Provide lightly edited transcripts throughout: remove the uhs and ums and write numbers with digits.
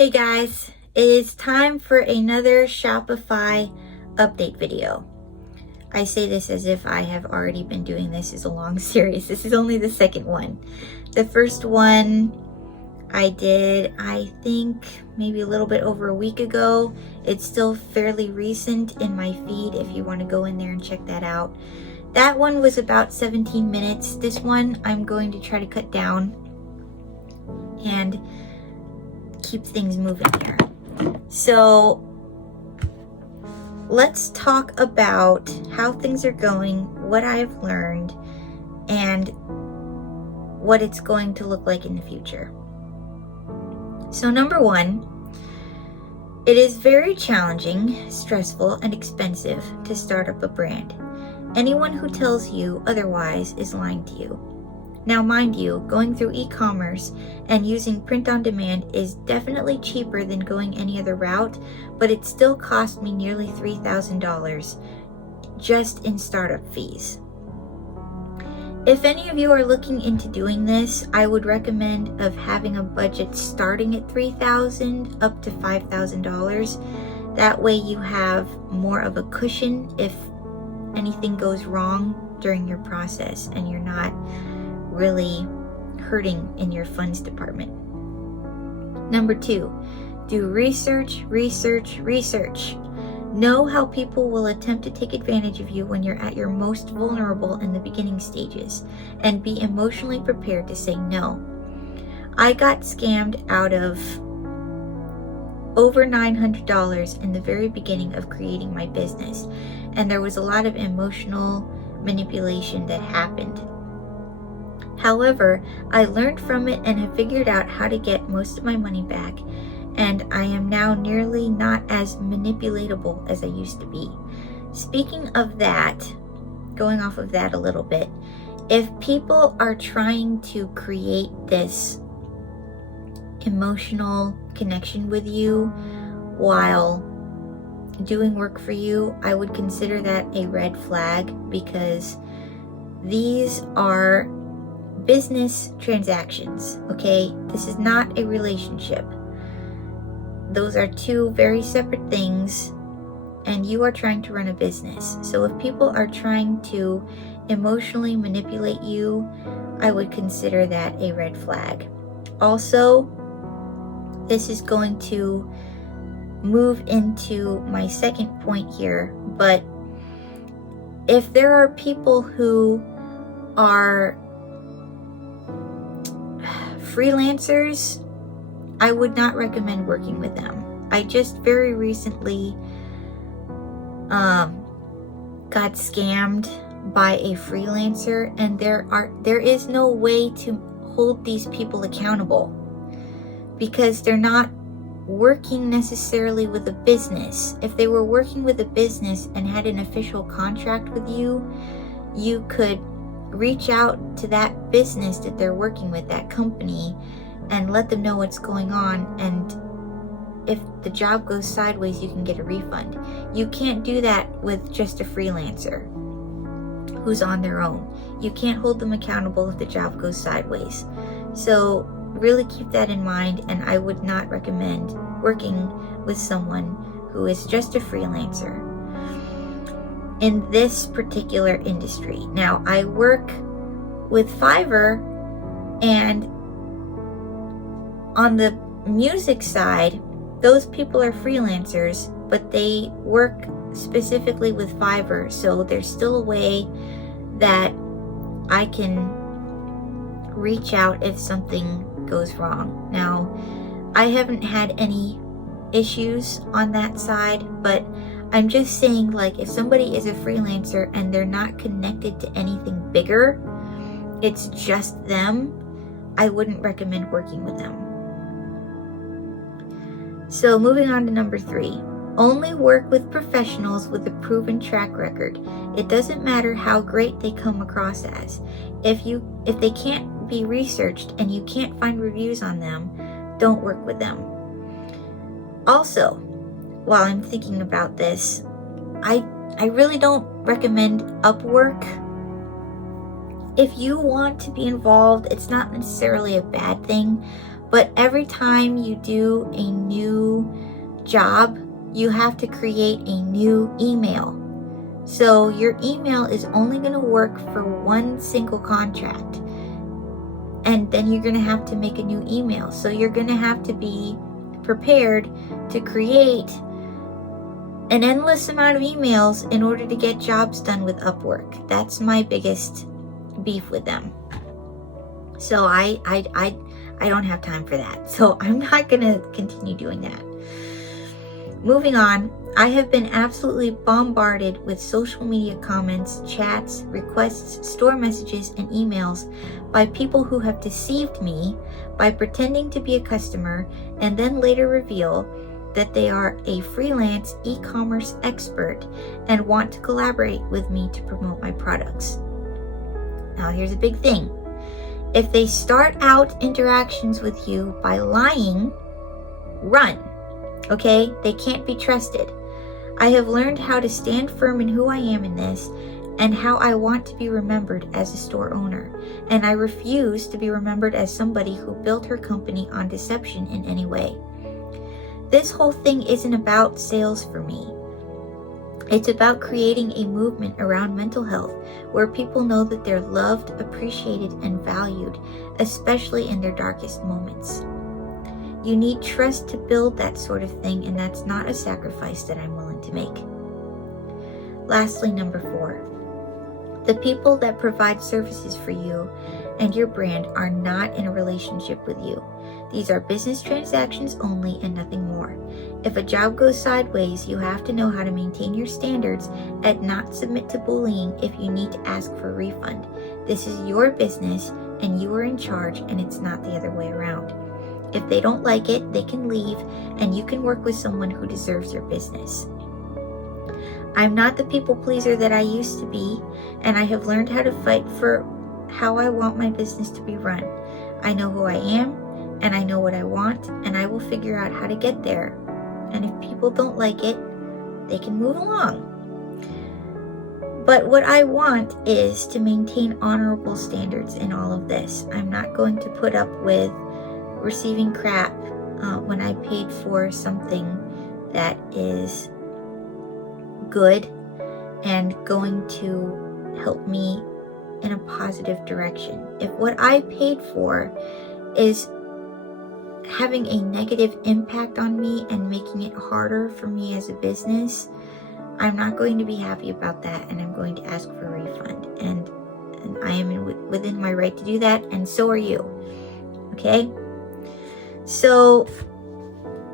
Hey guys, it is time for another Shopify update video. I say this as if I have already been doing this as a long series. This is only the second one. The first one I did, I think, maybe a little bit over a week ago. It's still fairly recent in my feed if you want to go in there and check that out. That one was about 17 minutes. This one I'm going to try to cut down and keep things moving here. So let's talk about how things are going, what I've learned, and what it's going to look like in the future. So number one, it is very challenging, stressful, and expensive to start up a brand. Anyone who tells you otherwise is lying to you. Now, mind you, going through e-commerce and using print on demand is definitely cheaper than going any other route, but it still cost me nearly $3,000 just in startup fees. If any of you are looking into doing this, I would recommend of having a budget starting at $3,000 up to $5,000. That way you have more of a cushion if anything goes wrong during your process and you're not really hurting in your funds department. Number two, do research. Know how people will attempt to take advantage of you when you're at your most vulnerable in the beginning stages, and be emotionally prepared to say no. I got scammed out of over $900 in the very beginning of creating my business, and there was a lot of emotional manipulation that happened. However, I learned from it and have figured out how to get most of my money back, and I am now nearly not as manipulatable as I used to be. Speaking of that, going off of that a little bit, if people are trying to create this emotional connection with you while doing work for you, I would consider that a red flag, because these are business transactions, okay? This is not a relationship. Those are two very separate things, and you are trying to run a business. So if people are trying to emotionally manipulate you, I would consider that a red flag. Also, this is going to move into my second point here, but if there are people who are freelancers, I would not recommend working with them. I just very recently got scammed by a freelancer, and there is no way to hold these people accountable because they're not working necessarily with a business. If they were working with a business and had an official contract with you, you could reach out to that business that they're working with, that company, and let them know what's going on, and if the job goes sideways, you can get a refund. You can't do that with just a freelancer who's on their own. You can't hold them accountable if the job goes sideways. So really keep that in mind, and I would not recommend working with someone who is just a freelancer in this particular industry. Now, I work with Fiverr, and on the music side, those people are freelancers, but they work specifically with Fiverr, so there's still a way that I can reach out if something goes wrong. Now, I haven't had any issues on that side, but I'm just saying, like, if somebody is a freelancer and they're not connected to anything bigger, it's just them, I wouldn't recommend working with them. So moving on to number three, only work with professionals with a proven track record. It doesn't matter how great they come across as. If they can't be researched and you can't find reviews on them, don't work with them. Also, while I'm thinking about this, I really don't recommend Upwork. If you want to be involved, it's not necessarily a bad thing, But every time you do a new job, you have to create a new email. So your email is only going to work for one single contract. And then you're going to have to make a new email. So you're going to have to be prepared to create an endless amount of emails in order to get jobs done with Upwork. That's my biggest beef with them. So I don't have time for that. So I'm not going to continue doing that. Moving on, I have been absolutely bombarded with social media comments, chats, requests, store messages, and emails by people who have deceived me by pretending to be a customer and then later reveal that they are a freelance e-commerce expert and want to collaborate with me to promote my products. Now here's a big thing. If they start out interactions with you by lying, run. Okay? They can't be trusted. I have learned how to stand firm in who I am in this and how I want to be remembered as a store owner. And I refuse to be remembered as somebody who built her company on deception in any way. This whole thing isn't about sales for me. It's about creating a movement around mental health where people know that they're loved, appreciated, and valued, especially in their darkest moments. You need trust to build that sort of thing, and that's not a sacrifice that I'm willing to make. Lastly, number 4. The people that provide services for you and your brand are not in a relationship with you. These are business transactions only and nothing more. If a job goes sideways, you have to know how to maintain your standards and not submit to bullying if you need to ask for a refund. This is your business and you are in charge, and it's not the other way around. If they don't like it, they can leave and you can work with someone who deserves your business. I'm not the people pleaser that I used to be, and I have learned how to fight for how I want my business to be run. I know who I am, and I know what I want, and I will figure out how to get there. And if people don't like it, they can move along. But what I want is to maintain honorable standards in all of this. I'm not going to put up with receiving crap when I paid for something that is good and going to help me in a positive direction. If what I paid for is having a negative impact on me and making it harder for me as a business, I'm not going to be happy about that, and I'm going to ask for a refund. And I am within my right to do that, and so are you. Okay? So,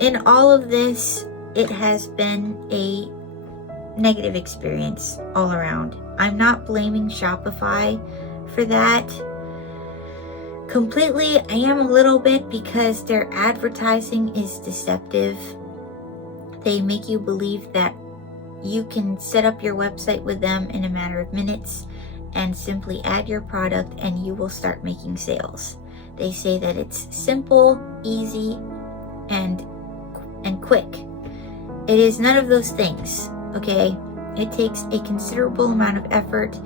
in all of this, it has been a negative experience all around. I'm not blaming Shopify for that completely. I am a little bit, because their advertising is deceptive. They make you believe that you can set up your website with them in a matter of minutes and simply add your product and you will start making sales. They say that it's simple, easy, and quick. It is none of those things, okay? It takes a considerable amount of effort,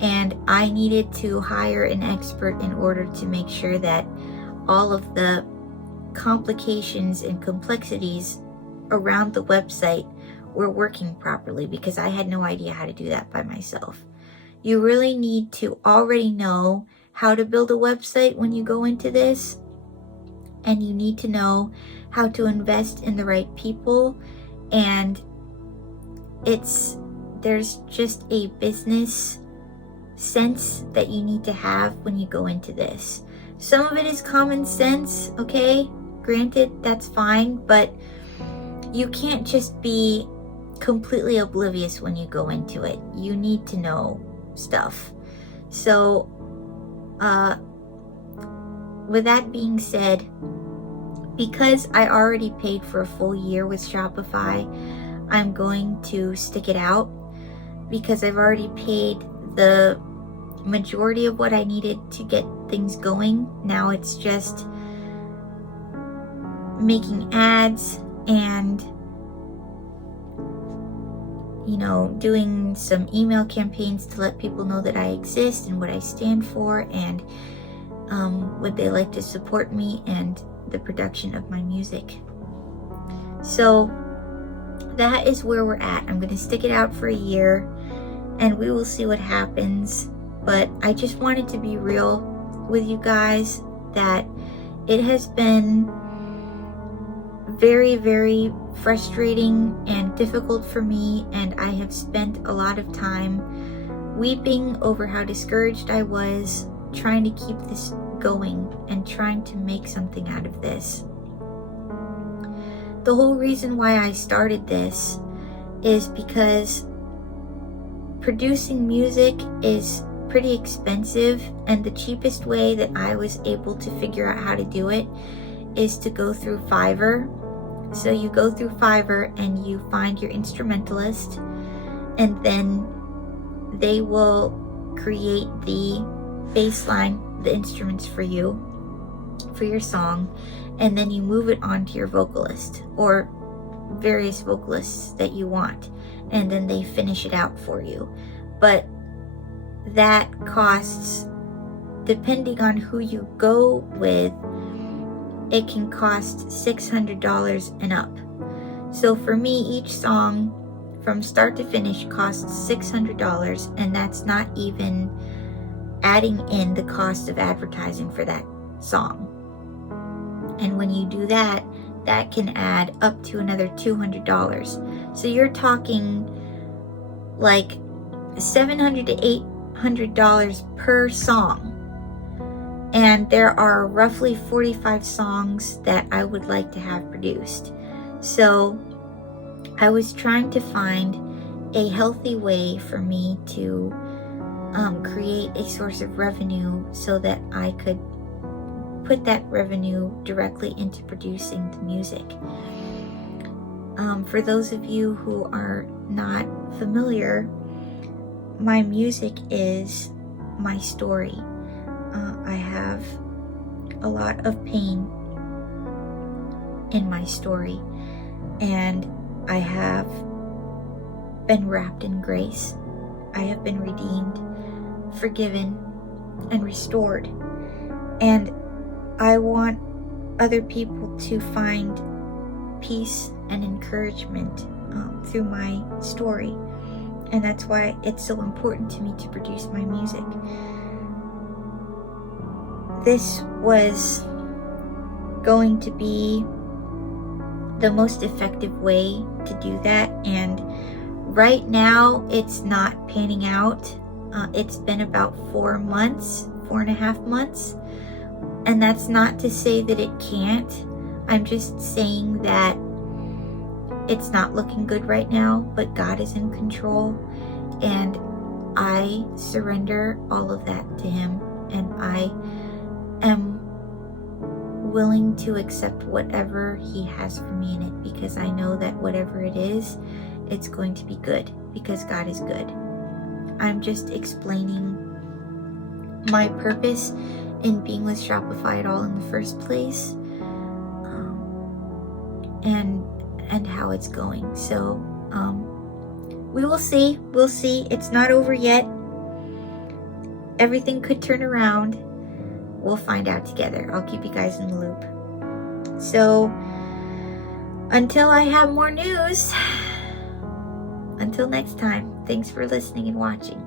and I needed to hire an expert in order to make sure that all of the complications and complexities around the website were working properly, because I had no idea how to do that by myself. You really need to already know how to build a website when you go into this, and you need to know how to invest in the right people, and there's just a business sense that you need to have when you go into this. Some of it is common sense, okay? Granted, that's fine, but you can't just be completely oblivious when you go into it. You need to know stuff. So, with that being said, because I already paid for a full year with Shopify, I'm going to stick it out, because I've already paid the majority of what I needed to get things going. Now it's just making ads and doing some email campaigns to let people know that I exist and what I stand for, and would they like to support me, and the production of my music. So that is where we're at. I'm going to stick it out for a year and we will see what happens. But I just wanted to be real with you guys that it has been very, very frustrating and difficult for me, and I have spent a lot of time weeping over how discouraged I was trying to keep this going and trying to make something out of this. The whole reason why I started this is because producing music is pretty expensive, and the cheapest way that I was able to figure out how to do it is to go through Fiverr. So you go through Fiverr and you find your instrumentalist, and then they will create the bass line, the instruments for you, for your song, and then you move it on to your vocalist or various vocalists that you want, and then they finish it out for you. But that costs, depending on who you go with, it can cost $600 and up. So for me, each song from start to finish costs $600, and that's not even adding in the cost of advertising for that song. And when you do that, that can add up to another $200. So you're talking like $700 to $800 per song. And there are roughly 45 songs that I would like to have produced. So I was trying to find a healthy way for me to create a source of revenue so that I could put that revenue directly into producing the music. For those of you who are not familiar, my music is my story. I have a lot of pain in my story, and I have been wrapped in grace. I have been redeemed, forgiven, and restored. And I want other people to find peace and encouragement through my story. And that's why it's so important to me to produce my music. This was going to be the most effective way to do that, and right now it's not panning out. It's been about 4.5 months, and that's not to say that it can't. I'm just saying that it's not looking good right now, but God is in control, and I surrender all of that to Him, and I am willing to accept whatever He has for me in it, because I know that whatever it is, it's going to be good, because God is good. I'm just explaining my purpose in being with Shopify at all in the first place, and how it's going. So we will see. We'll see. It's not over yet. Everything could turn around. We'll find out together. I'll keep you guys in the loop. So until I have more news, until next time, thanks for listening and watching.